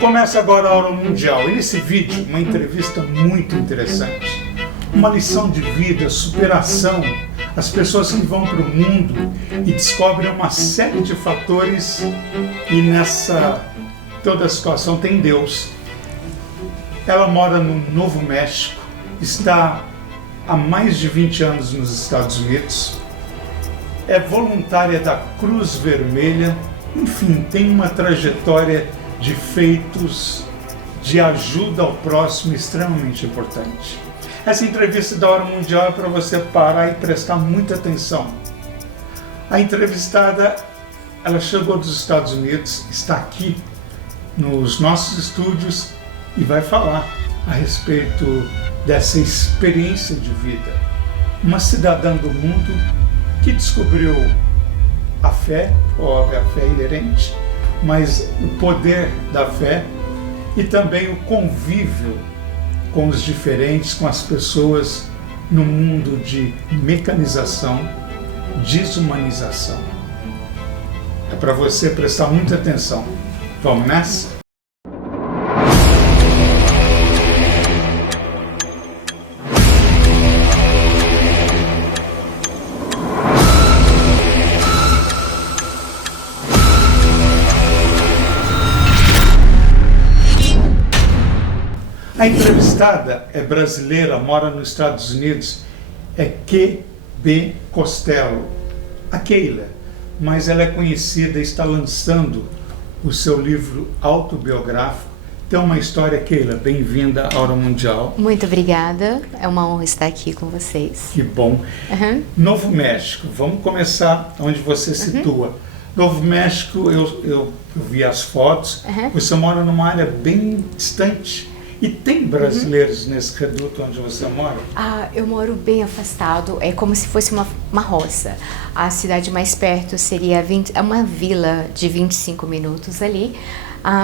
Começa agora a Hora Mundial. E nesse vídeo, uma entrevista muito interessante. Uma lição de vida, superação. As pessoas que vão para o mundo e descobrem uma série de fatores e nessa toda a situação tem Deus. Ela mora no Novo México, está há mais de 20 anos nos Estados Unidos, é voluntária da Cruz Vermelha, enfim, tem uma trajetória de feitos de ajuda ao próximo extremamente importante. Essa entrevista da Hora Mundial é para você parar e prestar muita atenção. A entrevistada, ela chegou dos Estados Unidos, está aqui nos nossos estúdios e vai falar a respeito dessa experiência de vida. Uma cidadã do mundo que descobriu a fé, óbvio, a fé inerente, mas o poder da fé e também o convívio com os diferentes, com as pessoas no mundo de mecanização, desumanização. É para você prestar muita atenção. Vamos nessa? A entrevistada é brasileira, mora nos Estados Unidos, é QB Costello, a Keila, mas ela é conhecida e está lançando o seu livro autobiográfico. Tem uma história, Keila, bem-vinda à Hora Mundial. Muito obrigada, é uma honra estar aqui com vocês. Que bom. Novo México, vamos começar onde você situa. Novo México, eu vi as fotos, você mora numa área bem distante. E tem brasileiros nesse reduto onde você mora? Eu moro bem afastado, é como se fosse uma roça. A cidade mais perto seria uma vila de 25 minutos ali,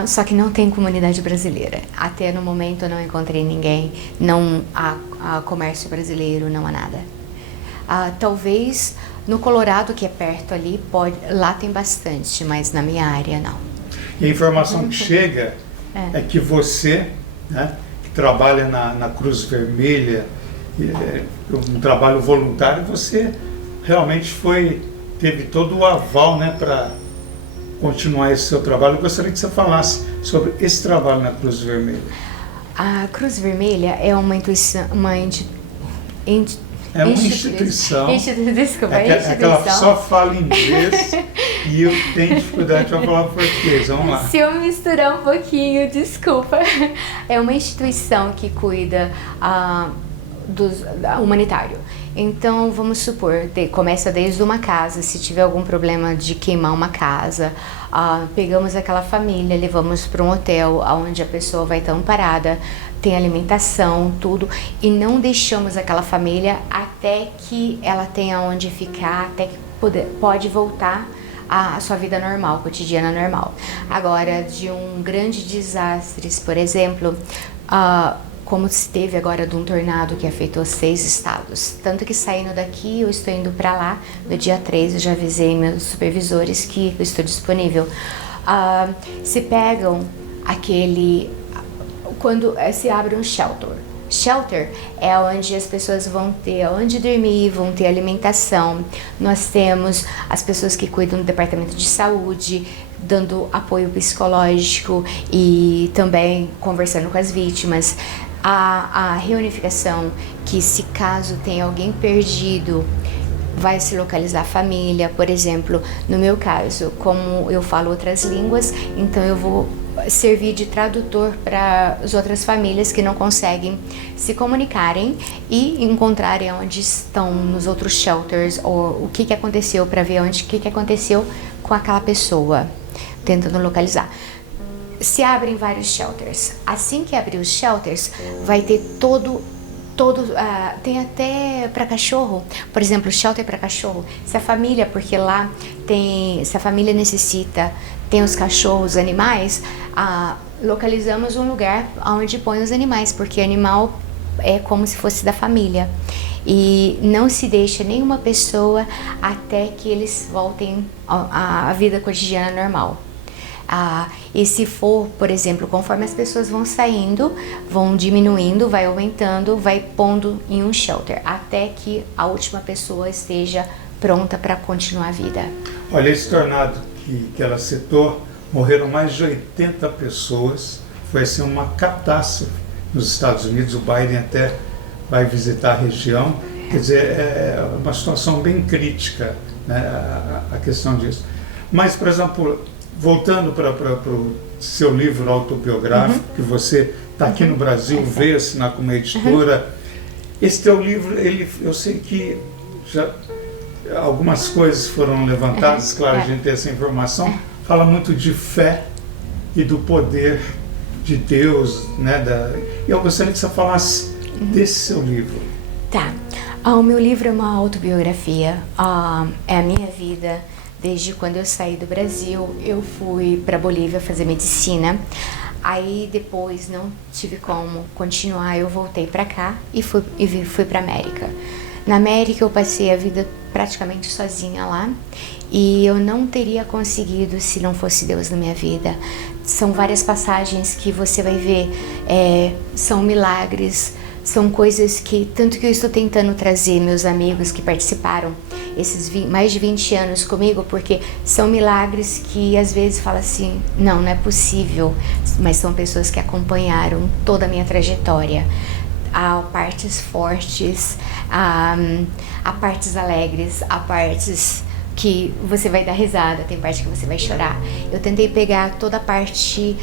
só que não tem comunidade brasileira. Até no momento eu não encontrei ninguém, não há comércio brasileiro, não há nada. Talvez no Colorado, que é perto ali, lá tem bastante, mas na minha área não. E a informação que chega é que você, né, que trabalha na Cruz Vermelha, um trabalho voluntário, você realmente teve todo o aval, né, para continuar esse seu trabalho. Eu gostaria que você falasse sobre esse trabalho na Cruz Vermelha. A Cruz Vermelha é uma instituição. Desculpa, é que ela só fala inglês e eu tenho dificuldade para falar português. Vamos lá. Se eu misturar um pouquinho, desculpa. É uma instituição que cuida humanitário. Então, vamos supor, começa desde uma casa, se tiver algum problema de queimar uma casa, pegamos aquela família, levamos para um hotel onde a pessoa vai estar amparada, tem alimentação, tudo, e não deixamos aquela família até que ela tenha onde ficar, até que pode voltar à sua vida normal, cotidiana normal. Agora, de um grande desastre, por exemplo, como se teve agora de um tornado que afetou 6 estados. Tanto que saindo daqui, eu estou indo para lá, no dia 3, eu já avisei meus supervisores que eu estou disponível. Se pegam quando se abre um shelter. Shelter é onde as pessoas vão ter onde dormir, vão ter alimentação. Nós temos as pessoas que cuidam do departamento de saúde, dando apoio psicológico e também conversando com as vítimas. A reunificação, que se caso tenha alguém perdido, vai se localizar a família. Por exemplo, no meu caso, como eu falo outras línguas, então eu vou servir de tradutor para as outras famílias que não conseguem se comunicarem e encontrarem onde estão nos outros shelters ou o que aconteceu, para ver o que aconteceu com aquela pessoa, tentando localizar. Se abrem vários shelters. Assim que abrir os shelters, vai ter tem até para cachorro, por exemplo, shelter para cachorro. Se a família, porque lá se a família necessita, tem os cachorros, animais, localizamos um lugar onde põe os animais, porque animal é como se fosse da família. E não se deixa nenhuma pessoa até que eles voltem à vida cotidiana normal. E se for, por exemplo, conforme as pessoas vão saindo, vão diminuindo, vai aumentando, vai pondo em um shelter, até que a última pessoa esteja pronta para continuar a vida. Olha, esse tornado que ela citou, morreram mais de 80 pessoas, foi assim uma catástrofe nos Estados Unidos, o Biden até vai visitar a região, quer dizer, é uma situação bem crítica, né, a questão disso. Mas, por exemplo, voltando para o seu livro autobiográfico, que você está aqui no Brasil, veio assinar com uma editora, esse teu livro, eu sei que já algumas coisas foram levantadas, claro, a gente tem essa informação, fala muito de fé e do poder de Deus, né? E eu gostaria que você falasse desse seu livro. Tá. O meu livro é uma autobiografia, é a minha vida. Desde quando eu saí do Brasil, eu fui para Bolívia fazer medicina. Aí depois não tive como continuar, eu voltei para cá e fui para América. Na América eu passei a vida praticamente sozinha lá e eu não teria conseguido se não fosse Deus na minha vida. São várias passagens que você vai ver, são milagres, são coisas que, tanto que eu estou tentando trazer meus amigos que participaram esses mais de 20 anos comigo, porque são milagres que às vezes fala assim, não é possível, mas são pessoas que acompanharam toda a minha trajetória. Há partes fortes, há partes alegres, há partes que você vai dar risada, tem parte que você vai chorar. Eu tentei pegar toda a parte,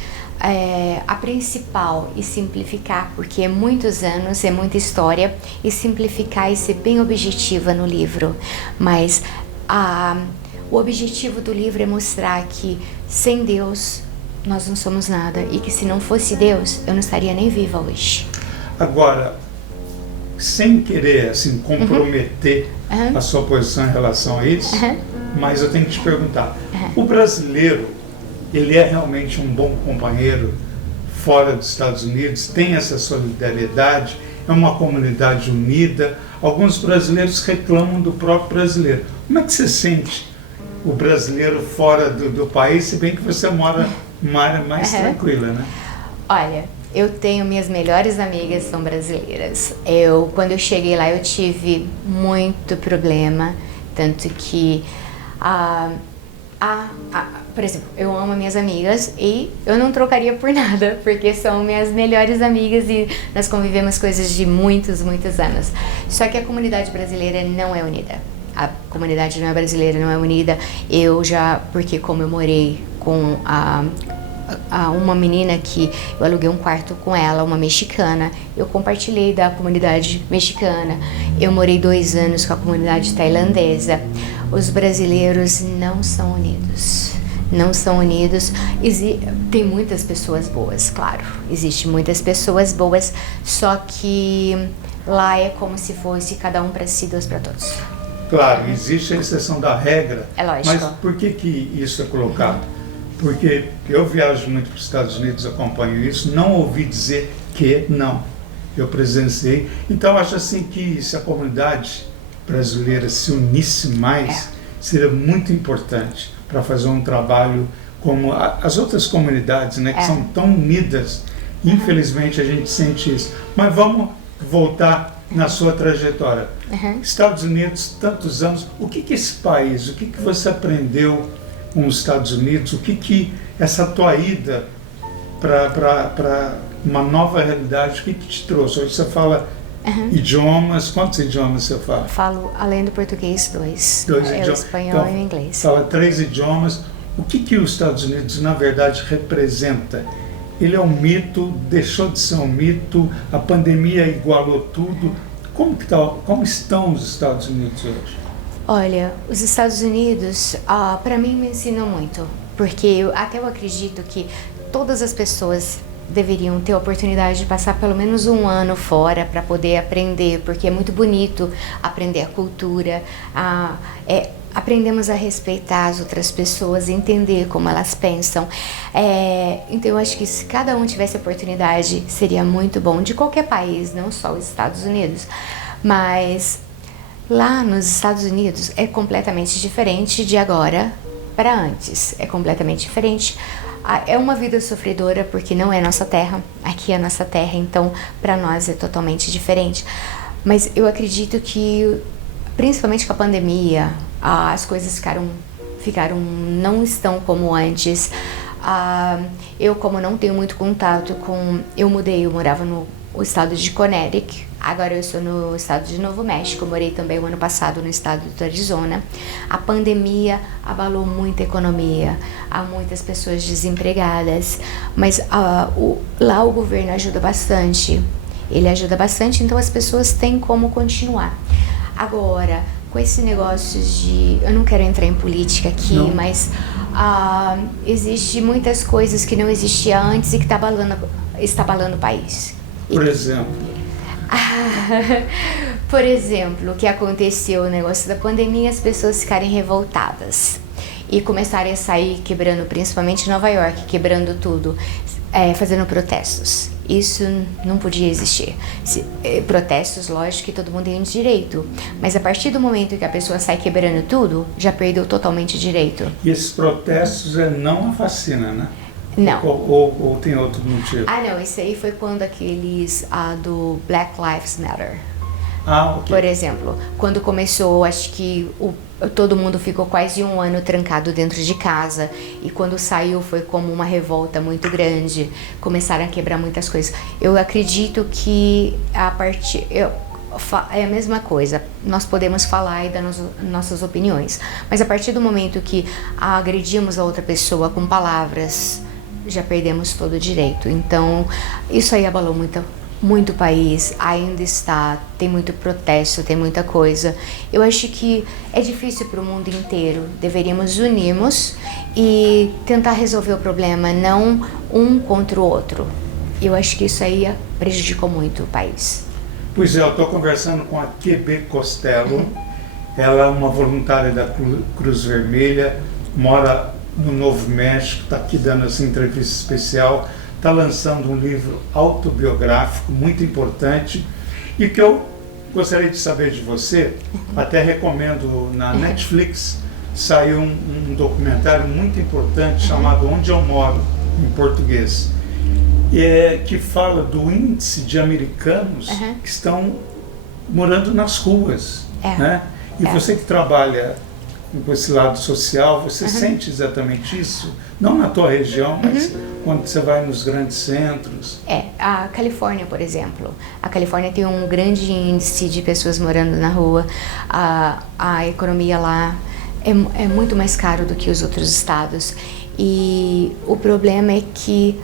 a principal, e simplificar, porque é muitos anos, é muita história, e simplificar e ser bem objetiva no livro. Mas o objetivo do livro é mostrar que sem Deus nós não somos nada, e que se não fosse Deus eu não estaria nem viva hoje. Agora, sem querer assim comprometer a sua posição em relação a isso, mas eu tenho que te perguntar, o brasileiro, ele é realmente um bom companheiro fora dos Estados Unidos? Tem essa solidariedade? É uma comunidade unida? Alguns brasileiros reclamam do próprio brasileiro. Como é que você sente o brasileiro fora do país, se bem que você mora numa área mais tranquila, né? Olha, eu tenho minhas melhores amigas são brasileiras. Quando eu cheguei lá, eu tive muito problema, tanto que por exemplo, eu amo minhas amigas e eu não trocaria por nada, porque são minhas melhores amigas e nós convivemos coisas de muitos anos. Só que a comunidade brasileira não é unida. A comunidade brasileira não é unida. Porque como eu morei com uma menina que eu aluguei um quarto com ela, uma mexicana, eu compartilhei da comunidade mexicana. Eu morei 2 anos com a comunidade tailandesa. Os brasileiros não são unidos. Não são unidos. Tem muitas pessoas boas, claro. Existem muitas pessoas boas, só que lá é como se fosse cada um para si, Deus para todos. Claro, existe a exceção da regra. É lógico. Mas por que isso é colocado? Porque eu viajo muito para os Estados Unidos, acompanho isso, não ouvi dizer que não. Eu presenciei. Então, acho assim que se a comunidade brasileira se unisse mais, seria muito importante para fazer um trabalho como as outras comunidades, né, que são tão unidas. Infelizmente, a gente sente isso. Mas vamos voltar na sua trajetória. Estados Unidos, tantos anos. O que esse país, o que você aprendeu com os Estados Unidos? O que essa tua ida para uma nova realidade, o que te trouxe? Hoje você fala idiomas, quantos idiomas você fala? Falo, além do português, 2. O espanhol e o inglês. Fala 3 idiomas. O que os Estados Unidos, na verdade, representa? Ele é um mito, deixou de ser um mito, a pandemia igualou tudo. Como estão os Estados Unidos hoje? Olha, os Estados Unidos, para mim, me ensinam muito, porque eu acredito que todas as pessoas deveriam ter a oportunidade de passar pelo menos 1 ano fora para poder aprender, porque é muito bonito aprender a cultura, aprendemos a respeitar as outras pessoas, entender como elas pensam. Então eu acho que se cada um tivesse a oportunidade, seria muito bom, de qualquer país, não só os Estados Unidos, mas lá nos Estados Unidos é completamente diferente de agora para antes, é completamente diferente. É uma vida sofredora porque não é nossa terra, aqui é nossa terra, então para nós é totalmente diferente. Mas eu acredito que, principalmente com a pandemia, as coisas não estão como antes. Eu, como não tenho muito contato eu morava no estado de Connecticut, agora eu estou no estado de Novo México, morei também o ano passado no estado do Arizona. A pandemia abalou muito a economia, há muitas pessoas desempregadas, mas lá o governo ajuda bastante, ele ajuda bastante, então as pessoas têm como continuar. Agora, com esse negócio eu não quero entrar em política aqui, não. Mas existe muitas coisas que não existia antes e que está abalando o país. Por exemplo? Por exemplo, o que aconteceu, o negócio da pandemia, as pessoas ficarem revoltadas e começarem a sair quebrando, principalmente em Nova York, quebrando tudo, fazendo protestos. Isso não podia existir. Protestos, lógico que todo mundo tem direito, mas a partir do momento que a pessoa sai quebrando tudo, já perdeu totalmente o direito. E esses protestos não a vacina, né? Não. Ou tem outro motivo? Não, isso aí foi quando aqueles do Black Lives Matter. Ok. Por exemplo, quando começou, acho que todo mundo ficou quase um ano trancado dentro de casa, e quando saiu foi como uma revolta muito grande, começaram a quebrar muitas coisas. Eu acredito que é a mesma coisa, nós podemos falar e dar nossas opiniões, mas a partir do momento que agredimos a outra pessoa com palavras, já perdemos todo o direito. Então isso aí abalou muito o país, ainda tem muito protesto, tem muita coisa. Eu acho que é difícil para o mundo inteiro, deveríamos unirmos e tentar resolver o problema, não um contra o outro. Eu acho que isso aí prejudicou muito o país. Pois é, eu estou conversando com a QB Costello, ela é uma voluntária da Cruz Vermelha, mora no Novo México, está aqui dando essa entrevista especial, está lançando um livro autobiográfico muito importante, e que eu gostaria de saber de você, até recomendo na Netflix, saiu um documentário muito importante chamado Onde Eu Moro, em português, que fala do índice de americanos que estão morando nas ruas, né? E você que trabalha com esse lado social, você sente exatamente isso? Não na tua região, mas quando você vai nos grandes centros. A Califórnia, por exemplo. A Califórnia tem um grande índice de pessoas morando na rua. A economia lá é muito mais caro do que os outros estados. E o problema é que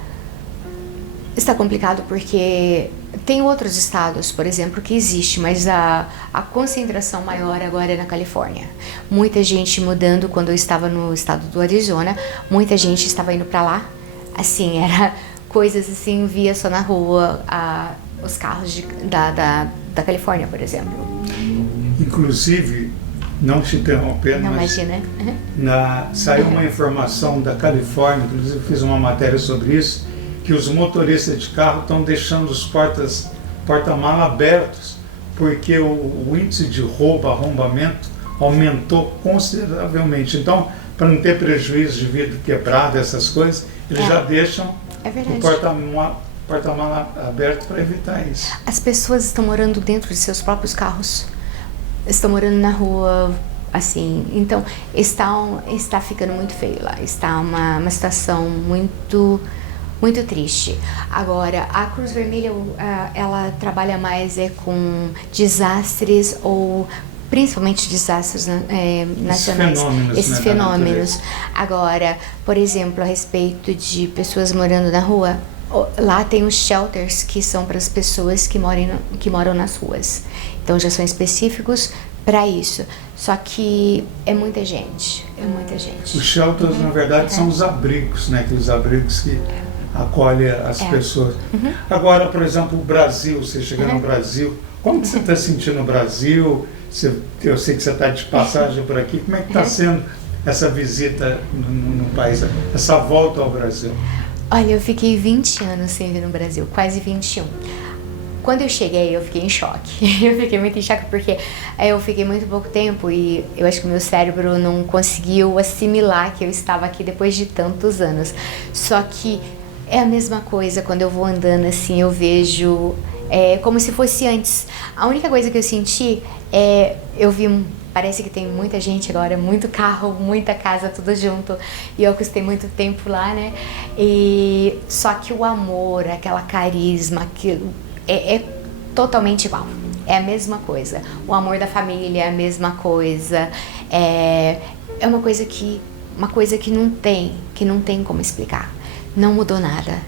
está complicado porque tem outros estados, por exemplo, que existe, mas a concentração maior agora é na Califórnia. Muita gente mudando. Quando eu estava no estado do Arizona, muita gente estava indo para lá. Assim, era coisas assim, via só na rua, os carros da Califórnia, por exemplo. Inclusive, não te interrompendo, não, mas imagina. Saiu uma informação da Califórnia, inclusive eu fiz uma matéria sobre isso, que os motoristas de carro estão deixando os porta-malas abertos, porque o índice de arrombamento aumentou consideravelmente. Então, para não ter prejuízo de vidro quebrado, essas coisas, eles já deixam o porta-mala aberto para evitar isso. As pessoas estão morando dentro de seus próprios carros, estão morando na rua, assim, então está ficando muito feio lá, está uma situação muito triste. Agora, a Cruz Vermelha, ela trabalha mais com desastres, ou principalmente desastres nacionais. Esses fenômenos. Agora, por exemplo, a respeito de pessoas morando na rua, lá tem os shelters, que são para as pessoas que moram nas ruas. Então já são específicos para isso. Só que é muita gente. Os shelters, na verdade, são os abrigos, né? Aqueles abrigos que acolhe as pessoas. Agora, por exemplo, o Brasil, você chega no Brasil, como que você está sentindo o Brasil? Eu sei que você está de passagem por aqui, como é que está sendo essa visita no país, essa volta ao Brasil? Olha, eu fiquei 20 anos sem vir no Brasil, quase 21. quando eu cheguei, eu fiquei em choque. Eu fiquei muito em choque porque eu fiquei muito pouco tempo e eu acho que o meu cérebro não conseguiu assimilar que eu estava aqui depois de tantos anos. Só que é a mesma coisa, quando eu vou andando assim, eu vejo como se fosse antes. A única coisa que eu senti eu vi, parece que tem muita gente agora, muito carro, muita casa, tudo junto. E eu custei muito tempo lá, né? E só que o amor, aquela carisma, aquilo é totalmente igual. É a mesma coisa. O amor da família é a mesma coisa. É uma coisa que não tem como explicar. Não mudou nada.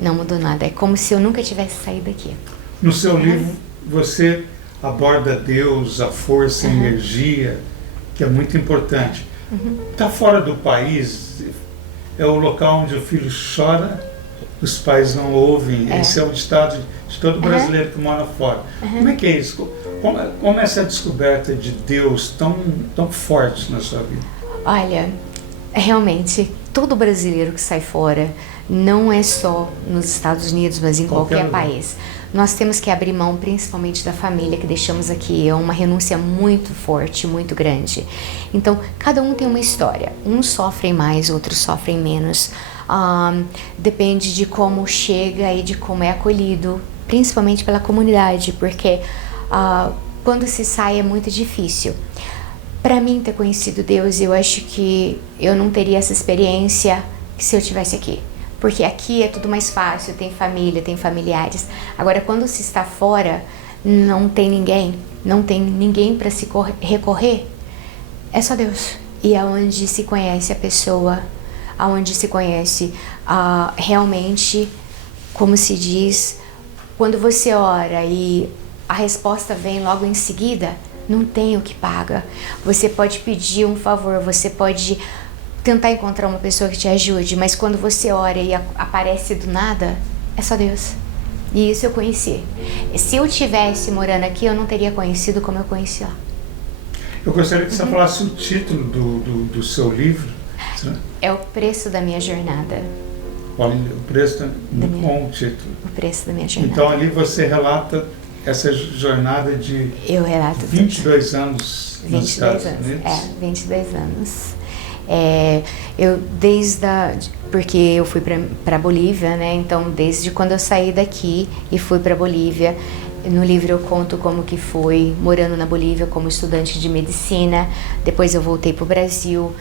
Não mudou nada. É como se eu nunca tivesse saído daqui. No seu livro, você aborda Deus, a força, a energia, que é muito importante. Está fora do país, é o local onde o filho chora, os pais não ouvem. Esse é o ditado de todo brasileiro que mora fora. Como é que é isso? Como é essa descoberta de Deus tão forte na sua vida? Olha, realmente, todo brasileiro que sai fora, não é só nos Estados Unidos, mas em qualquer país. Nós temos que abrir mão principalmente da família que deixamos aqui. É uma renúncia muito forte, muito grande. Então, cada um tem uma história. Uns sofrem mais, outros sofrem menos. Depende de como chega e de como é acolhido, principalmente pela comunidade, porque quando se sai é muito difícil. Para mim, ter conhecido Deus, eu acho que eu não teria essa experiência se eu estivesse aqui. Porque aqui é tudo mais fácil, tem família, tem familiares. Agora, quando se está fora, não tem ninguém para se recorrer, é só Deus. E aonde se conhece a pessoa, aonde se conhece realmente, como se diz, quando você ora e a resposta vem logo em seguida, não tem o que paga. Você pode pedir um favor, você pode tentar encontrar uma pessoa que te ajude, mas quando você ora e aparece do nada, é só Deus. E isso eu conheci. Se eu tivesse morando aqui, eu não teria conhecido como eu conheci lá. Eu gostaria que você falasse o título do seu livro. É O Preço da Minha Jornada. Olha, o preço muito bom o título. O Preço da Minha Jornada. Então ali você relata essa jornada de 22 anos nos Estados Unidos. 22 anos. Porque eu fui para Bolívia, né? Então, desde quando eu saí daqui e fui para Bolívia, no livro eu conto como que foi morando na Bolívia como estudante de medicina. Depois eu voltei para o Brasil.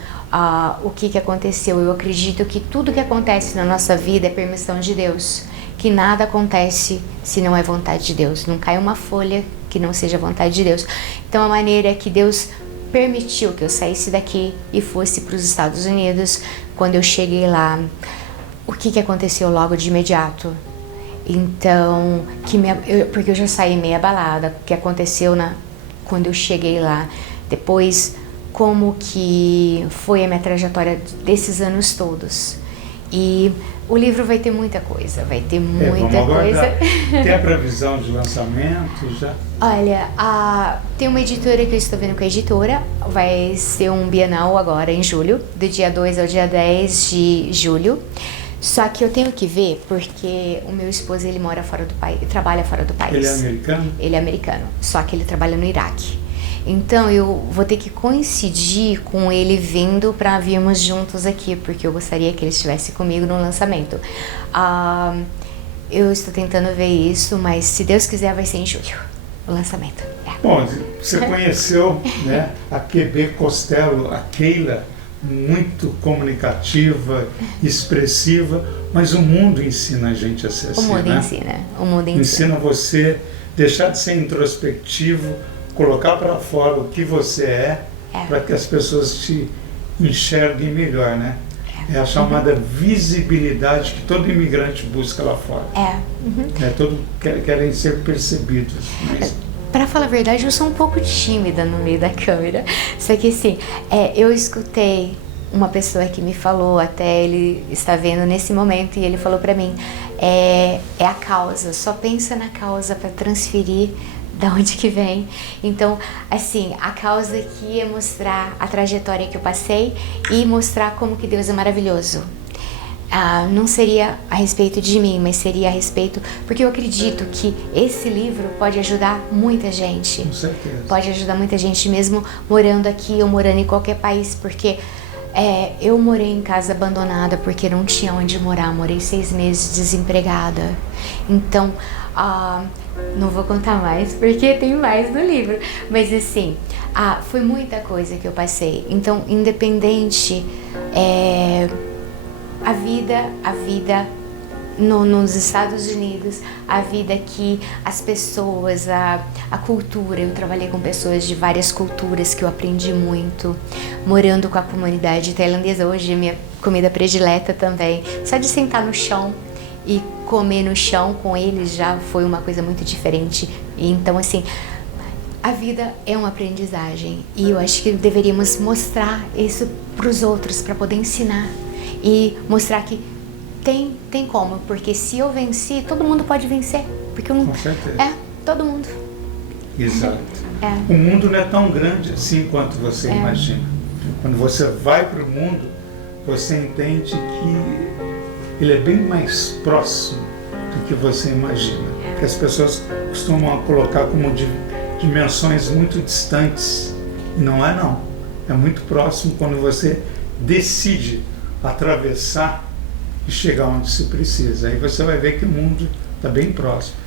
O que aconteceu? Eu acredito que tudo que acontece na nossa vida é permissão de Deus. Que nada acontece se não é vontade de Deus. Não cai uma folha que não seja vontade de Deus. Então, a maneira é que Deus permitiu que eu saísse daqui e fosse para os Estados Unidos. Quando eu cheguei lá, o que aconteceu logo de imediato? Então, porque eu já saí meio abalada, o que aconteceu quando eu cheguei lá. Depois, como que foi a minha trajetória desses anos todos. E o livro vai ter muita coisa, vamos aguardar. Tem a previsão de lançamento já? Olha, tem uma editora que eu estou vendo com a editora, vai ser um bienal agora em julho, do dia 2 ao dia 10 de julho. Só que eu tenho que ver porque o meu esposo, ele mora fora do país, trabalha fora do país. Ele é americano? Ele é americano, só que ele trabalha no Iraque. Então eu vou ter que coincidir com ele vindo para virmos juntos aqui, porque eu gostaria que ele estivesse comigo no lançamento. Eu estou tentando ver isso, mas se Deus quiser vai ser em julho o lançamento. Bom, você conheceu, né, a QB Costello, a Keila, muito comunicativa, expressiva, mas o mundo ensina a gente a ser assim, né? O mundo ensina. Ensina você deixar de ser introspectivo, colocar para fora o que você é. Para que as pessoas te enxerguem melhor, né? É a chamada visibilidade que todo imigrante busca lá fora. Todos querem ser percebidos. Mas... Para falar a verdade, eu sou um pouco tímida no meio da câmera. Só que assim, eu escutei uma pessoa que me falou, até ele está vendo nesse momento, e ele falou para mim, é a causa, só pensa na causa para transferir da onde que vem. Então, assim, a causa aqui é mostrar a trajetória que eu passei e mostrar como que Deus é maravilhoso. não seria a respeito de mim, mas seria a respeito... Porque eu acredito que esse livro pode ajudar muita gente. Com certeza. Pode ajudar muita gente mesmo morando aqui ou morando em qualquer país, porque eu morei em casa abandonada porque não tinha onde morar. Morei 6 meses desempregada. Então, não vou contar mais porque tem mais no livro. Mas assim, foi muita coisa que eu passei. Então, independente... A vida nos Estados Unidos, a vida aqui, as pessoas, a cultura. Eu trabalhei com pessoas de várias culturas que eu aprendi muito, morando com a comunidade tailandesa. Hoje é minha comida predileta também. Só de sentar no chão e comer no chão com eles já foi uma coisa muito diferente. Então, assim, a vida é uma aprendizagem e eu acho que deveríamos mostrar isso para os outros, para poder ensinar. E mostrar que tem como, porque se eu venci, todo mundo pode vencer. Porque eu não... Com certeza. Todo mundo. Exato. O mundo não é tão grande assim quanto você imagina. Quando você vai para o mundo, você entende que ele é bem mais próximo do que você imagina. Que as pessoas costumam colocar como dimensões muito distantes. E não é não. É muito próximo quando você decide atravessar e chegar onde se precisa. Aí você vai ver que o mundo está bem próximo.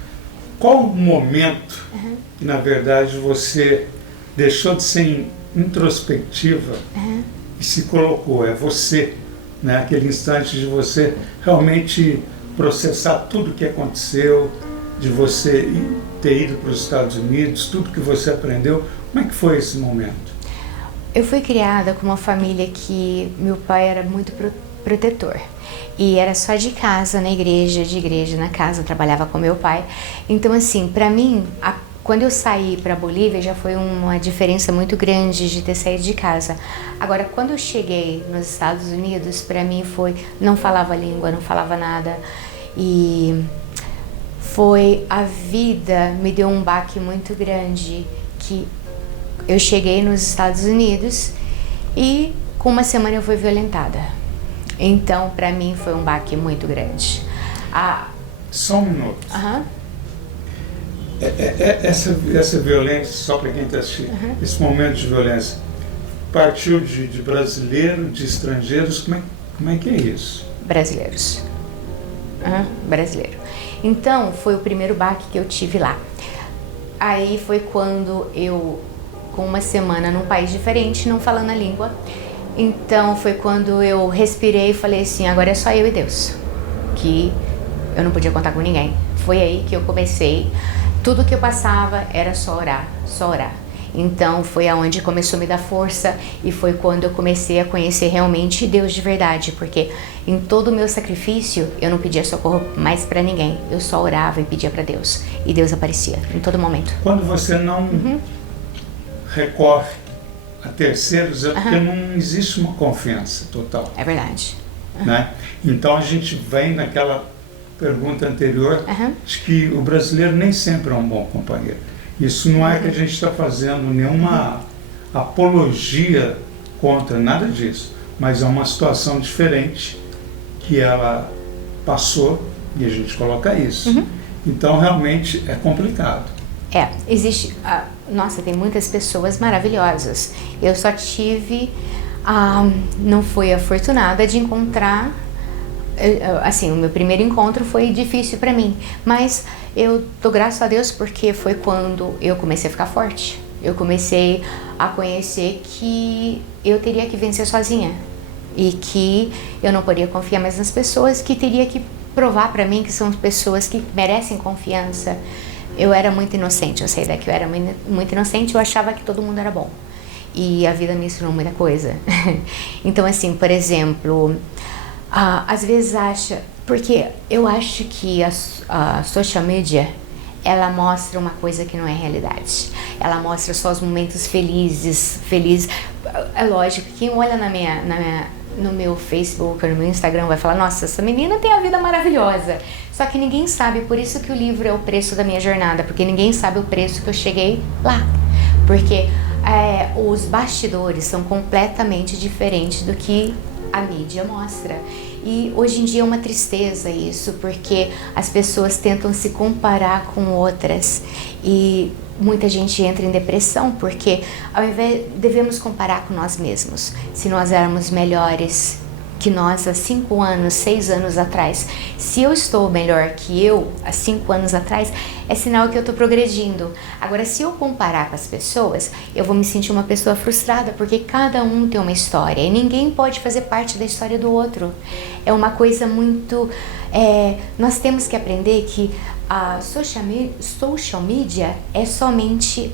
Qual o momento que, na verdade, você deixou de ser introspectiva e se colocou? É você, né? Aquele instante de você realmente processar tudo o que aconteceu, de você ter ido para os Estados Unidos, tudo que você aprendeu. Como é que foi esse momento? Eu fui criada com uma família que meu pai era muito protetor. E era só de casa na igreja, de igreja na casa, eu trabalhava com meu pai. Então, assim, para mim, quando eu saí para Bolívia, já foi uma diferença muito grande de ter saído de casa. Agora, quando eu cheguei nos Estados Unidos, para mim foi... Não falava língua, não falava nada. E a vida me deu um baque muito grande, que eu cheguei nos Estados Unidos e com uma semana eu fui violentada. Então, para mim, foi um baque muito grande. Só um minuto. Essa violência, só para quem está assistindo, esse momento de violência, partiu de brasileiro, de estrangeiros? Como é que é isso? Brasileiros. Brasileiro. Então, foi o primeiro baque que eu tive lá. Aí foi quando eu... com uma semana num país diferente, não falando a língua. Então foi quando eu respirei e falei assim, agora é só eu e Deus, que eu não podia contar com ninguém. Foi aí que eu comecei, tudo que eu passava era só orar, só orar. Então foi aonde começou a me dar força e foi quando eu comecei a conhecer realmente Deus de verdade, porque em todo o meu sacrifício eu não pedia socorro mais para ninguém, eu só orava e pedia para Deus e Deus aparecia em todo momento. Quando você não recorre a terceiros, é porque não existe uma confiança total. É verdade. Né? Então a gente vem naquela pergunta anterior de que o brasileiro nem sempre é um bom companheiro. Isso não é que a gente está fazendo nenhuma apologia contra, nada disso, mas é uma situação diferente que ela passou e a gente coloca isso. Então realmente é complicado. Existe... nossa, tem muitas pessoas maravilhosas. Eu só tive... não fui afortunada de encontrar... assim, o meu primeiro encontro foi difícil para mim. Mas eu dou graças a Deus porque foi quando eu comecei a ficar forte. Eu comecei a conhecer que eu teria que vencer sozinha. E que eu não poderia confiar mais nas pessoas, que teria que provar para mim que são pessoas que merecem confiança. Eu era muito inocente, eu sei daqui, eu era muito inocente, eu achava que todo mundo era bom. E a vida me ensinou muita coisa. Então, assim, por exemplo, às vezes porque eu acho que a social media, ela mostra uma coisa que não é realidade. Ela mostra só os momentos felizes. É lógico, quem olha no meu Facebook, no meu Instagram, vai falar, nossa, essa menina tem a vida maravilhosa. Só que ninguém sabe, por isso que o livro é o preço da minha jornada, porque ninguém sabe o preço que eu cheguei lá. Porque os bastidores são completamente diferentes do que a mídia mostra. E hoje em dia é uma tristeza isso, porque as pessoas tentam se comparar com outras e muita gente entra em depressão porque ao invés devemos comparar com nós mesmos. Se nós éramos melhores que nós há 5 anos, 6 anos atrás, se eu estou melhor que eu há 5 anos atrás, é sinal que eu estou progredindo. Agora, se eu comparar com as pessoas, eu vou me sentir uma pessoa frustrada, porque cada um tem uma história e ninguém pode fazer parte da história do outro. É uma coisa muito... nós temos que aprender que a social media é somente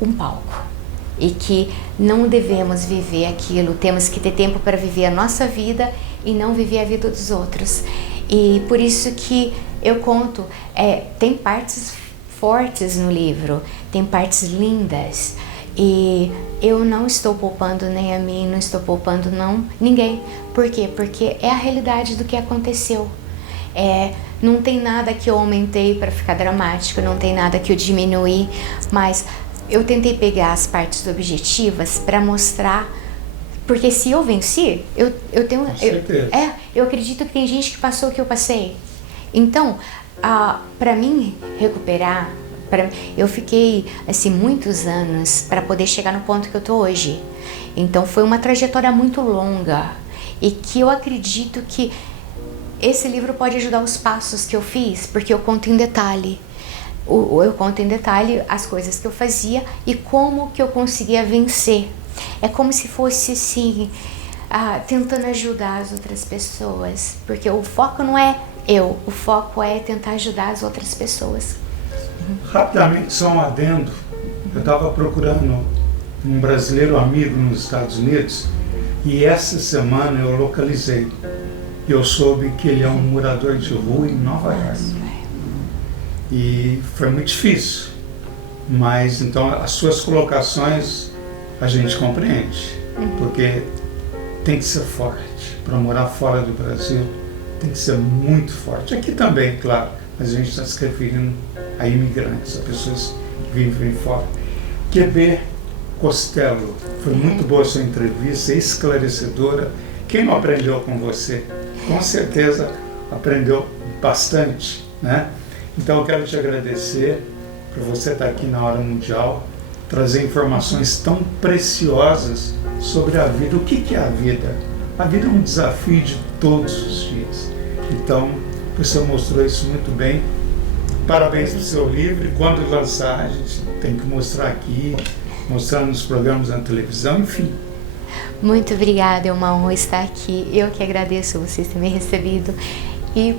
um palco. E que não devemos viver aquilo, temos que ter tempo para viver a nossa vida e não viver a vida dos outros. E por isso que eu conto, tem partes fortes no livro, tem partes lindas. E eu não estou poupando nem a mim, não estou poupando ninguém. Por quê? Porque é a realidade do que aconteceu. Não tem nada que eu aumentei para ficar dramático, não tem nada que eu diminuí, mas... eu tentei pegar as partes objetivas para mostrar, porque se eu venci, eu tenho... eu acredito que tem gente que passou o que eu passei. Então, para mim recuperar, eu fiquei assim muitos anos para poder chegar no ponto que eu tô hoje. Então foi uma trajetória muito longa e que eu acredito que esse livro pode ajudar os passos que eu fiz, porque eu conto em detalhe. Eu conto em detalhe as coisas que eu fazia e como que eu conseguia vencer. É como se fosse assim, tentando ajudar as outras pessoas, porque o foco não é eu, o foco é tentar ajudar as outras pessoas. Rapidamente, só um adendo. Eu estava procurando um brasileiro amigo nos Estados Unidos e essa semana eu localizei. Eu soube que ele é um morador de rua em Nova York. E foi muito difícil, mas então as suas colocações a gente compreende, porque tem que ser forte. Para morar fora do Brasil tem que ser muito forte. Aqui também, claro, mas a gente está se referindo a imigrantes, a pessoas que vivem fora. QB Costello, foi muito boa a sua entrevista, esclarecedora. Quem não aprendeu com você, com certeza aprendeu bastante, né? Então eu quero te agradecer por você estar aqui na Hora Mundial, trazer informações tão preciosas sobre a vida. O que é a vida? A vida é um desafio de todos os dias. Então, você mostrou isso muito bem. Parabéns pelo seu livro. E quando lançar, a gente tem que mostrar aqui, mostrar nos programas na televisão, enfim. Muito obrigada, é uma honra estar aqui. Eu que agradeço vocês terem me recebido. E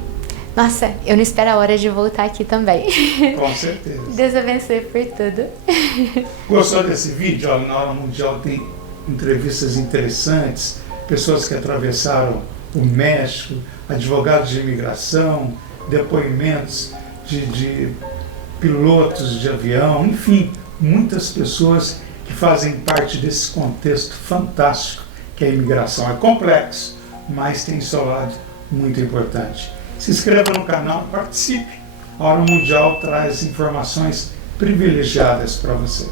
nossa, eu não espero a hora de voltar aqui também. Com certeza. Deus abençoe por tudo. Gostou desse vídeo? Olha, na Hora Mundial tem entrevistas interessantes, pessoas que atravessaram o México, advogados de imigração, depoimentos de pilotos de avião, enfim, muitas pessoas que fazem parte desse contexto fantástico que é a imigração. É complexo, mas tem seu lado muito importante. Se inscreva no canal, participe. A Hora Mundial traz informações privilegiadas para você.